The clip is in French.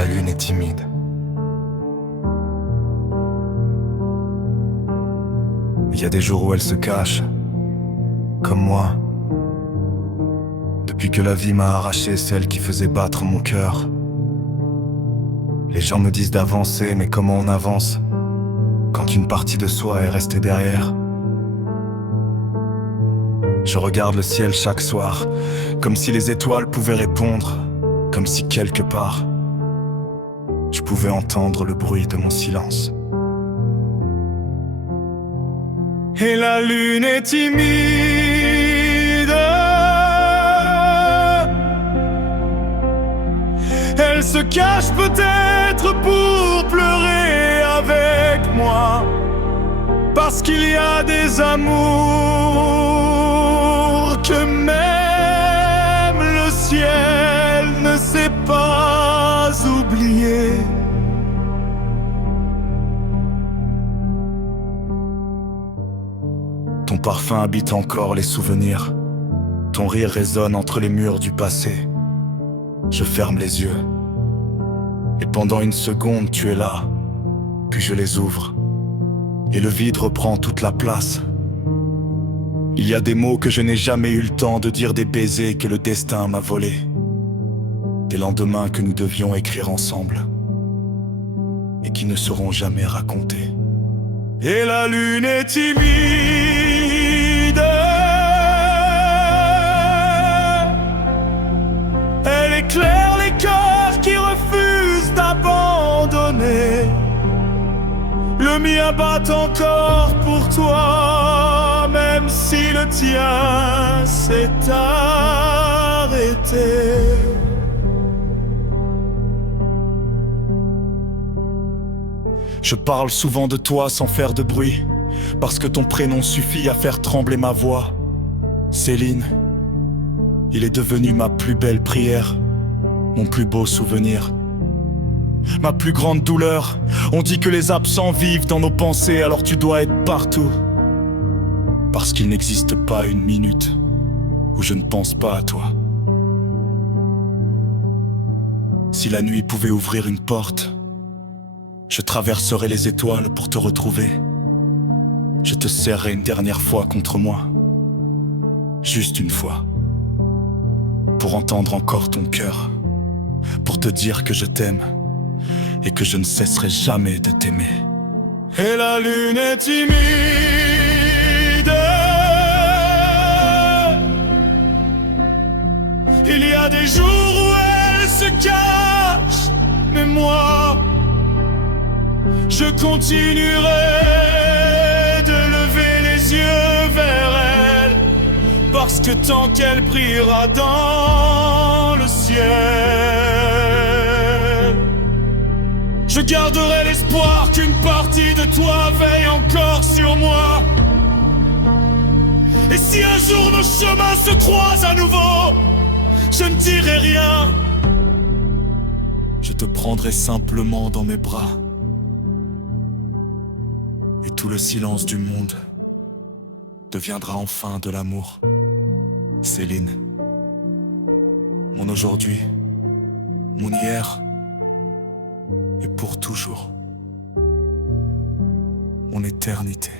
la lune est timide. Il y a des jours où elle se cache, comme moi. Depuis que la vie m'a arraché celle qui faisait battre mon cœur. Les gens me disent d'avancer, mais comment on avance quand une partie de soi est restée derrière? Je regarde le ciel chaque soir, comme si les étoiles pouvaient répondre, comme si quelque part, je pouvais entendre le bruit de mon silence. Et la lune est timide, elle se cache peut-être pour pleurer avec moi, parce qu'il y a des amours que même le ciel ne sait pas oublier. Ton parfum habite encore les souvenirs. Ton rire résonne entre les murs du passé. Je ferme les yeux. Et pendant une seconde, tu es là. Puis je les ouvre. Et le vide reprend toute la place. Il y a des mots que je n'ai jamais eu le temps de dire, des baisers que le destin m'a volés, des lendemains que nous devions écrire ensemble et qui ne seront jamais racontés. Et la lune est timide, elle éclaire les cœurs qui refusent d'abandonner. Le mien bat encore pour toi, même si le tien s'est arrêté. Je parle souvent de toi sans faire de bruit, parce que ton prénom suffit à faire trembler ma voix. Céline, il est devenu ma plus belle prière, mon plus beau souvenir, ma plus grande douleur. On dit que les absents vivent dans nos pensées, alors tu dois être partout, parce qu'il n'existe pas une minute où je ne pense pas à toi. Si la nuit pouvait ouvrir une porte, je traverserai les étoiles pour te retrouver. Je te serrerai une dernière fois contre moi, juste une fois, pour entendre encore ton cœur, pour te dire que je t'aime et que je ne cesserai jamais de t'aimer. Et la lune est timide, il y a des jours où elle se cache, mais moi, je continuerai de lever les yeux vers elle, parce que tant qu'elle brillera dans le ciel, je garderai l'espoir qu'une partie de toi veille encore sur moi. Et si un jour nos chemins se croisent à nouveau, je ne dirai rien. Je te prendrai simplement dans mes bras, et tout le silence du monde deviendra enfin de l'amour. Céline, mon aujourd'hui, mon hier, et pour toujours, mon éternité.